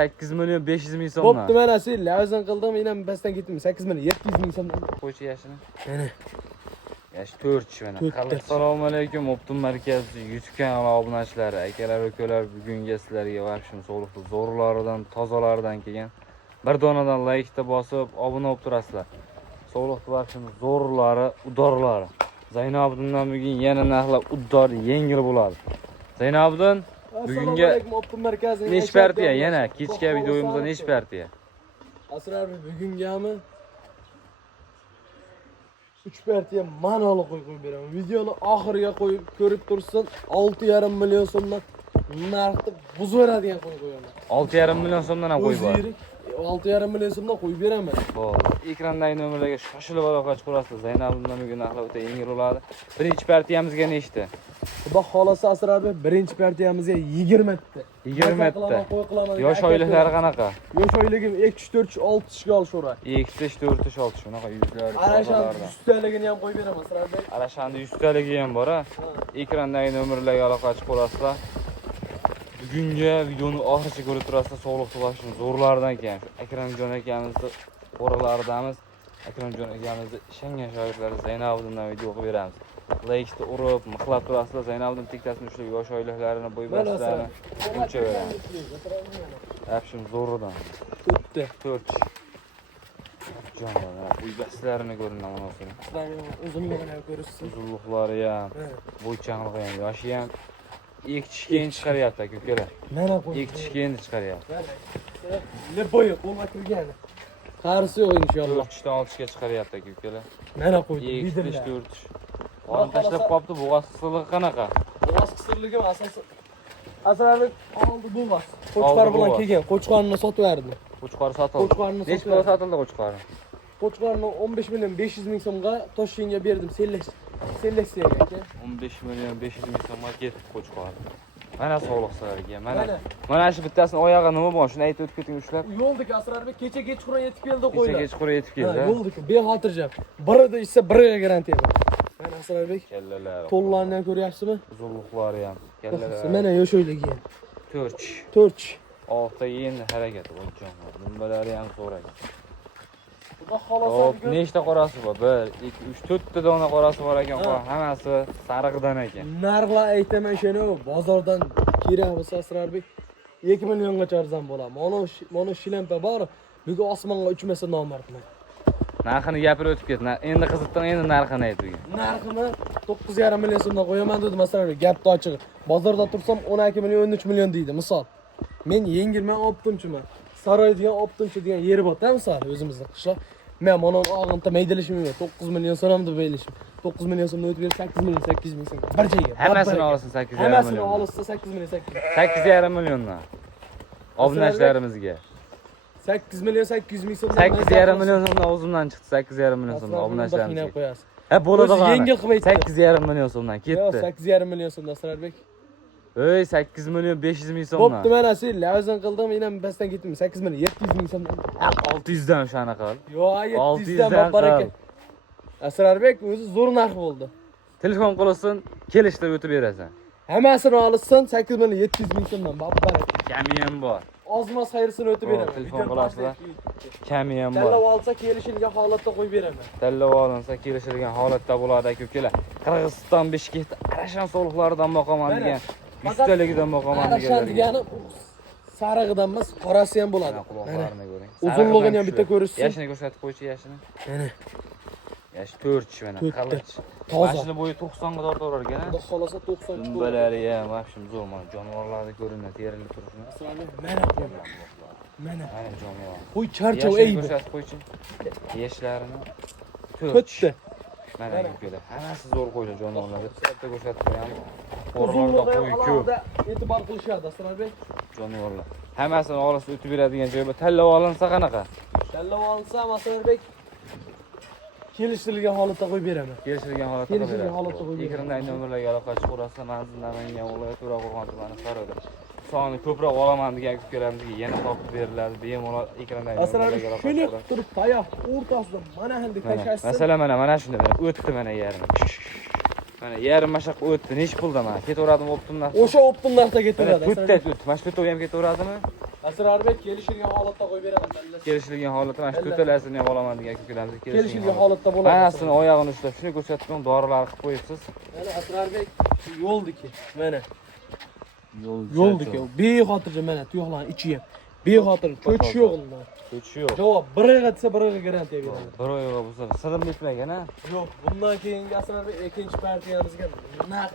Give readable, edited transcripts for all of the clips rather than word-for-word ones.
8 milyon 500 ming so'mdan. Bo'pti, mana sen lavzan qildim, men ham basdan ketdim. 8 milyon 700 ming so'mdan. Qo'ychi yashini. Mana. Yash 4 mana. Assalomu alaykum, Optim markaz YouTube kanali obunachilari, akalar, ukalar, bugungi sizlarga vaqtim sog'liqli zo'rlaridan, tozalaridan kelgan. Bir donadan like-ta bosib, obuna bo'lib turasizlar. Sog'liqli vaqtim zo'rlari, udorlari. Zaynabdindan bugun yana narxlar uddor yengil bo'ladi. Zaynabdin bugungi Optim markazi necha partiya yana kechga videoyimizda necha partiya? Asrar bugungami 3 partiya manoli qo'yib beraman. Videoni oxiriga qo'yib ko'rib tursin, 6,5 million so'mdan narxni buzib beradigan qo'yib qo'yaman. 6,5 million so'mdan ham qo'yib bor. 6,5 million so'mdan qo'yib beraman. Bo'ldi. Ekrandagi nomerlarga shoshilib aloqa chiqarasiz. Zaynabdindan bugun narxlar o'ta yengil bo'ladi. Birinchi partiyamizga nechta? Xudo xolasa Asrarbek birinchi partiyamizga 20 ta. 20 ta. Yosh oyliklari qanaqa? Yosh oyligim 2-4 6 ishga olishora. 2-4 6 shunaqa yuzlar. Arashan 100 taligini ham qo'yib beraman Asrarbek. Arashanda 100 taligi ham bor a. Ekrandagi nomerlarga aloqa chiqarasizlar. Bugungi videoni oxirigacha ko'rib turasizlar. Sog'liqli vaqtning zo'rlaridan keyin Akramjon akamizni qo'ralaridamiz. Akramjon akamizni ishongan shogirdlari Zaynabdindan video qilib beramiz. Like-ni urib, mixlab turasizlar. Zaynabdin tektasini ushlab yosh oyliklarini bo'y boshlarini o'lchaveramiz. Yapshim zo'ridan. 4. Jonlar, bo'y boslarini ko'rinaman o'zini. Uzunligini ham ko'rasiz. Uzunliklari ham, bo'ychanligi ham, yoshi ham. Ikki chiqaryapti aka-ukalar. Mana qo'y. Ikki endi chiqaryapti. Ne bo'yi qo'lga kirgan. Qarisi yo'q inshaalloh. 4dan 6ga chiqaryapti aka-ukalar. Mana qo'ydi. 4. Qon tashlab qopti, bo'g'az qisirligi qanaqa? Bo'g'az qisirligi asosan Asrarbek oldi bo'g'az. Qo'chqor bilan kelgan, qo'chqorni sotib berdi. Qo'chqor sotildi. Qo'chqorni necha pulga sotildi qo'chqor? Qo'chqorni 15 million 500 ming so'mga Toshkentga berdim, seleksiyaga aka. 15 million 500 ming so'mga ketdi qo'chqor. Mana sog'liq sizlarga, mana shu bittasini oyog'i nima bor, shuni aytib o'tib keting ushlab. Yo'ldagi Asrarbek kecha kechqurun yetib keldi qo'ylar. Kecha kechqurun yetib keldi. Yo'ldagi bexotirjam. Birida esa biriga garantiya bor. Mana Asrarbek. Kallalar. To'llarni ham ko'ryapsizmi? Uzunliklari ham. Kallalar. Mana yosh o'yligi ham. 4. 6 endi harakat bo'ljon. Nimbalari ham so'ragan. Xudo xolasa nechta qorasi bor? 1, 2, 3, 4 ta dona qorasi bor ekan, hammasi sariqdan ekan. Narxlar aytaman shuni, bozordan kerak bo'lsa Asrarbek 2 milliongacha arzon bo'ladi. Mana shilampa bor, bugun osmonga uchmasa nomardman. Narxini gapirib o'tib ket. Endi qiziqdan endi narxini ayt bugun. Narxini 9,5 million so'mdan qo'yaman dedi masalan, gapni ochig'i. Bozorda tursam 12 million, 13 million deydi, misol. Men yengilman optimchiman. Saroy degan optimchi degan yeri bor-da, misol o'zimizning qishloq. Men mana og'inta maydalashim yo'q. 9 million so'ram deb maydalashim. 9 million so'mdan o'tib berib 8 million, 8 ming so'm. Bir joyga. Hammasini olsin 8,5 million. Hammasini olsa 8 million, 8,5 milliondan. Obunachlarimizga. 8 million 800 ming so'mdan. 8,5 million so'mdan o'zimdan chiqdi, 8,5 million so'mdan obunachilarimizga. Ha, bo'ladi g'ani. Yengil qilib aytdi. 8,5 million so'mdan ketdi. Yo'q, 8,5 million so'mdan Asrarbek. Ey, 8 million 500 ming so'mdan. Bo'pti, mana sen lavzan qildim, men ham basdan ketdim. 8 million 700 ming so'mdan. 600 dan o'shani qil. Yo'q, 700 dan baraka. Asrarbek o'zi zo'r narx bo'ldi. Telefon qilasan, kelishtirib o'tib berasan. Hammasini olsan 8 million 700 ming so'mdan, baraka. Kami ham bor. Ozmas xayrisini o'tib beraman. Telefon qilasizlar. Kami ham bor. Tanlab olsa kelishilgan holatda qo'yib beraman. Tanlab olinsa kelishilgan holatda bo'ladi aka-ukalar. Qirg'iziston Bishkek Arashan soliqlaridan boqaman degan, 100 taligidan boqaman deganlar. Arashan degani sarig'idan emas, qorasi ham bo'ladi. Quloqlarini ko'ring. Uzunligini ham bitta ko'rishsin. Yashini ko'rsatib qo'ychi yashini. Mana. Yash 4 mana, qalich. Toza. Mashina bo'yi 90 ga tortaverar ekan. Xudo xolasa 90 chiqadi. Dumbalari ham vahshim zo'r mana, jonivorlarni ko'rinadi, terilib turibdi. Mana qo'y. Mana jonivor. Qo'y charchov ey. Ko'rsatib qo'ychi. Yashlarini 4. Mana aka-ukalar, hammasi zo'r qo'ylar jonivorlar. Bitta ko'rsatib qo'yamiz. Qo'rg'onda qo'y ko'p. E'tibor qilishadi Asrarbek. Jonivorlar. Hammasini olasiz o'tib beradigan joy bor. Tanlab olinsa qanaqa? Tanlab olinsa Asrarbek kelishtirilgan holatda qo'yib beraman. Kelishtirilgan holatda Kelishtirilgan holatda qo'yib beraman. Ekrandagi nomerlarga aloqa chiqarasiz. Manzil Namangan viloyati To'raqo'rg'on tumani Saroyda. Soni ko'proq olaman degan ukalarımizga yana topib beriladi. Bemalol ekrandagi nomerlarga aloqa shuni turib tayoq o'rtasida mana handek tashlaysiz. Masalan mana shunda o'tdi mana yarim. Mana yarim mashaq o'tdi. Nech pulda mana? Ketaveradimi optimdan? O'sha optim narxda ketaveradi. To'rtta o'tdi. Mana shu to'g'ri ham ketaveradimi? Asrarbek kelishilgan holatda qo'yib beraman. Kelishilgan holatda mana shu to'talasini ham olaman degan ko'klarimiz Kelishilgan holatda bo'ladi. Manasini oyog'ini ushlab shuni ko'rsatdim, dorilar qilib qo'yibsiz. Mana Asrarbek yo'ldiki. Mana. Yo'ldiki. Bexotircha mana tuyoqlarni ichi ham. Bexotir ko'chish yo'q undan. Ko'chish yo'q. Javob biriga desa biriga garantiya beraman. Bir oyog'i bo'lsa, sirim bitmagan a. Yo'q, bundan keyingi Asrarbek ikkinchi partiyamizga naq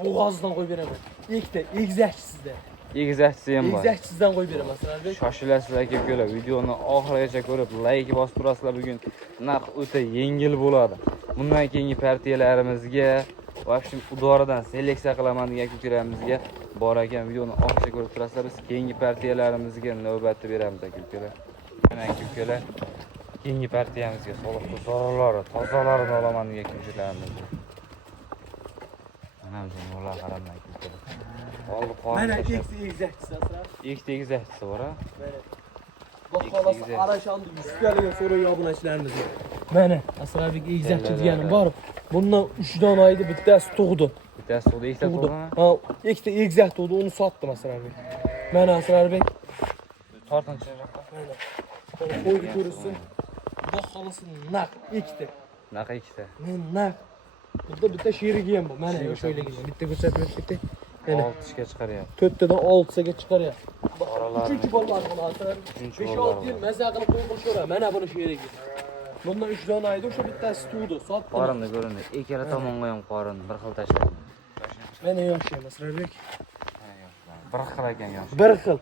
bo'g'ozdan qo'yib beraman. Ikkita egizakchisizda. Egizakchisi ham bor. Egizakchisidan qo'yib beraman Asrarbek. Shoshilasizlar aka-ukalar, videoni oxirigacha ko'rib, like bosib turasizlar. Bugun narx o'ta yengil bo'ladi. Bundan keyingi partiyalarimizga va shu udoridan seleksiya qilaman degan aka-ukalarimizga bor ekan. Videoni oxirigacha ko'rib turasizlar. Biz keyingi partiyalarimizga navbatda beramiz aka-ukalar. Mana aka-ukalar, keyingi partiyamizga soliqchi zararlari, tozalarini olaman degan aka-ukalarimiz. Mana bu ular qaramay aka-ukalar. Oldi qo'yib. Mana ikkita egizakchisi Asrarbek. Ikkita egizakchisi bor a. Xudo xolasa arashandu 100 gaga so'raydi obunachilarimiz. Mana Asrarbek egizakchi deganim bor. Bundan 3 dona oyda bittasi tug'di. Bittasi tug'di, ikkita tug'dimi? Ha, ikkita egizak tug'di, uni sotdim Asrarbek. Mana Asrarbek. Tortinchiroqqa. Mana. Qo'yib ko'rsin. Xudo xolasa naq ikkita. Naqa ikkita. Men naq. Burada bitta sherigi ham bor. Mana o'shaligini bitta ko'rsatib o'tdik. Mana 6 ga chiqaryapti. 4 tadan 6 ga chiqaryapti. Oralari. 3-chi bollar buni Asrarbek. 5-6 yil maza qilib qo'yib ko'ra. Mana buni sherigi. Bundan 3 dona ayda o'sha bittasi tug'di, sotdim. Qorinni ko'rindi. Ikkala tomonga ham qorin bir xil tashladim. Mana yosh ham Asrarbek. Bir xil ekan yosh. Bir xil.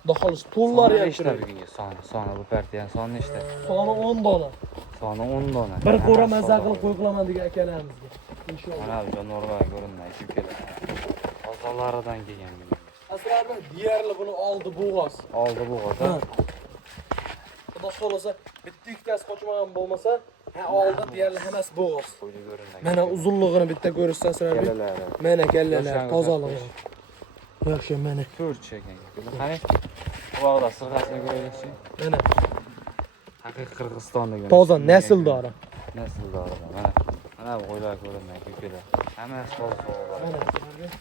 Xudo xolos to'llari ham nechta bugungi soni bu partiyaning soni nechta? Soni 10 dona. Soni 10 dona. Bir qo'ra maza qilib qo'y qilaman degan akalarimizga. Inshaalloh. Mana bu jonivorlar ko'rinmay aka-ukalar. Qozonlaridan kelgan bugun. Asrarbek deyarli buni oldi bo'g'oz. Oldi bu g'o'za. Xudo xolasa bitta ikkitasi qochmagan bo'lmasa, oldi deyarli hammasi bo'g'oz. Qo'ydi ko'rinmay. Mana uzunligini bitta ko'rishsa Asrarbek. Kalalari. Mana kallalar, tozaligi. Yaxshi mana. Ko'rchi ekan aka-ukalar. Qani? Quloqda sirg'asini ko'raylikchi. Mana Haqiqiy Qirg'izistondagi. toza nasldori. Nasldori. Mana bu qo'ylar ko'rinmay aka-ukalar. Hammasi toza. Mana Asrarbek.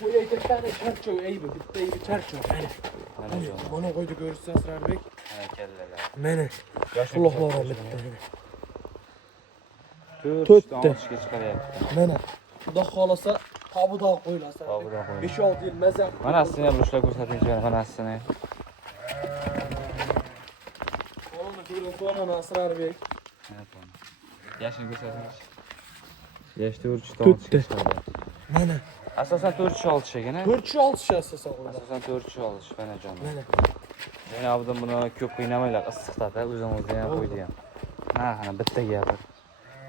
Bu aytishdan charchoq aybi, bitta aybi charchoq. Mana. Mana qo'ydi ko'rishsa Asrarbek. Mana kallalar. Mana quloqlari bitta. 4 ta chiqaryapti. Mana xudo xolasa tobuda qo'yiladi. Tobuda qo'yiladi. 5-6 yil maza. Manasini ham ushlab ko'rsatingchi, manasini. Qo'lni ko'ring, Asrarbek. Yashini ko'rsatingchi. Yash 4 To'rtta. Mana asosan 4-6 ekan. 4-6 asosan qo'yiladi. Asosan 4-6 mana jon. Mana Yana obdan buni ko'p qiynamanglar, issiqda o'zingizga ham qo'ydi ham. Narxini bitta gapir.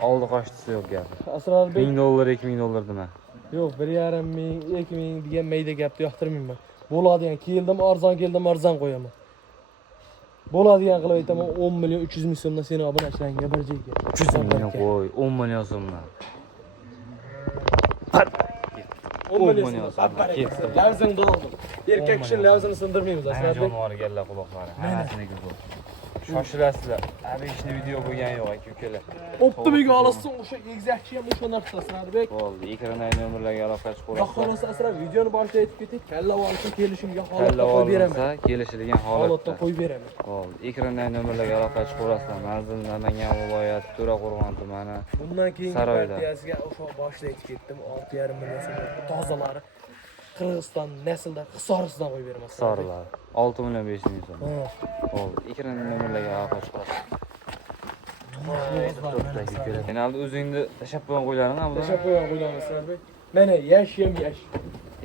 Oldi qo'shtisi yo'q gapir. Asrarbek $1000, $2000 dema. yo'q, 1,5 ming, 2 ming degan mayda gapni yoqtirmayman. Bo'ladigan keldim, arzon qo'yaman. Bo'ladigan qilib aytaman, 10 million 300 ming so'mdan seni obunachilarga bir joyga. 300 million qo'y, 10 million so'mdan. 10 million so'mdan ketdi. Lavzingni oldim. Erkak kishi lavzini sindirmaymiz Asrarbek. Jonivor galla quloqlari. Hammasini ko'rib. Shoshilasizlar. Abishni video bo'lgan yo'q aka-ukalar. Optimiga olasizmi o'sha egizakchi ham o'sha narsa Asrarbek. Bo'ldi. Ekrandagi nomerlarga aloqa qilib Xudo qo'yasiz. xolasa Asrarbek videoni boshida aytib ketdik. Kalla olsa kelishimga holatda Kalla qo'yib beraman. olsa, kelishilgan Holatda holatda. qo'yib beraman. Bo'ldi. Ekrandagi nomerlarga aloqa qilib qo'yasizlar. Manzil Namangan viloyati To'raqo'rg'on tumani. Bundan keyingi Saroyda. partiyasiga o'sha boshida aytib ketdim. 6,5 million so'm tozalari Qirg'iziston naslda Hisorisidan qo'yib beraman. Hisorlar. 6 million 500 ming so'm. Ha. Bo'ldi. Ekrandagi nomerlarga aloqa qilib qo'yasiz. Endi o'zingni tashab qo'ygan qo'ylaring ham Tashlab qo'ygan qo'yamiz Asrarbek. Mana yash ham yash.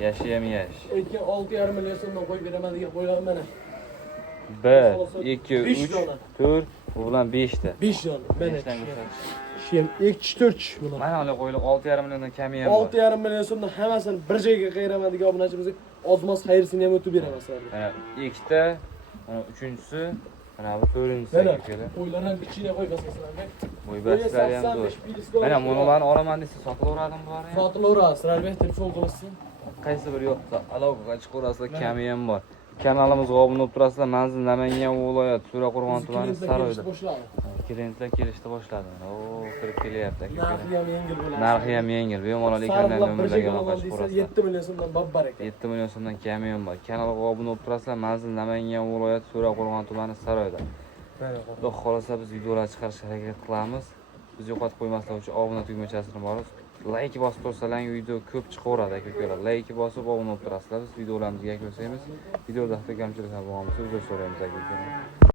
Yashi ham yash. Aytgan 6,5 million so'mdan qo'yib beraman degan qo'ylarim mana. 1, 2, Besh 3, dona. 4, bu bilan 5 ta. 5 jon. Mana. Beshdan ko'rsatish. Ishi ham 2-4 bular. Mana hali qo'yilib 6,5 milliondan kami ham bor. 6,5 million so'mdan hammasini bir joyga qayraman degan obunachimizga ozmas xayrsini ham o'tib beraman Asrarbek. Mana ikkita, mana uchinchisi, mana bu to'rtinchisi Mana aka. qo'ylar ham kichkina qo'y Asrarbek. Bo'ybashlari ham zo'r. Mana bularni olaman desa sotilaveradimi bu ham? Sotilaveradi Asrarbek deb cho'l qilsin. Qaysi bir yo'qsa aloqaga chiqaverasizlar, kami ham bor. Kanalimizga obuna bo'lib turasizlar. Manzil Namangan viloyat To'raqo'rg'on tumani Saroyda. Klientlar kelishni boshladi. Oo, kirib kelyapti aka. Narxi ham yengil bo'ladi. Narxi ham yengil. Bemalol ekranda nomerlarga aloqa qilib ko'rasizlar. 7 million so'mdan babbar ekan. 7 million so'mdan kami ham bor. Kanalga obuna bo'lib turasizlar. Manzil Namangan viloyat To'raqo'rg'on tumani Saroyda. Xudo xolasa biz videolar chiqarishga harakat qilamiz. Biz yo'qotib qo'ymaslik uchun obuna tugmachasini bosib, like bosib tursalar, video ko'p chiqaveradi aka-ukalar. Like bosib obuna bo'lib turasizlar. Biz videolarimizga yakunlaymiz. Videoda kamchiliklar bo'lganmiz, uzr so'raymiz aka-ukalar.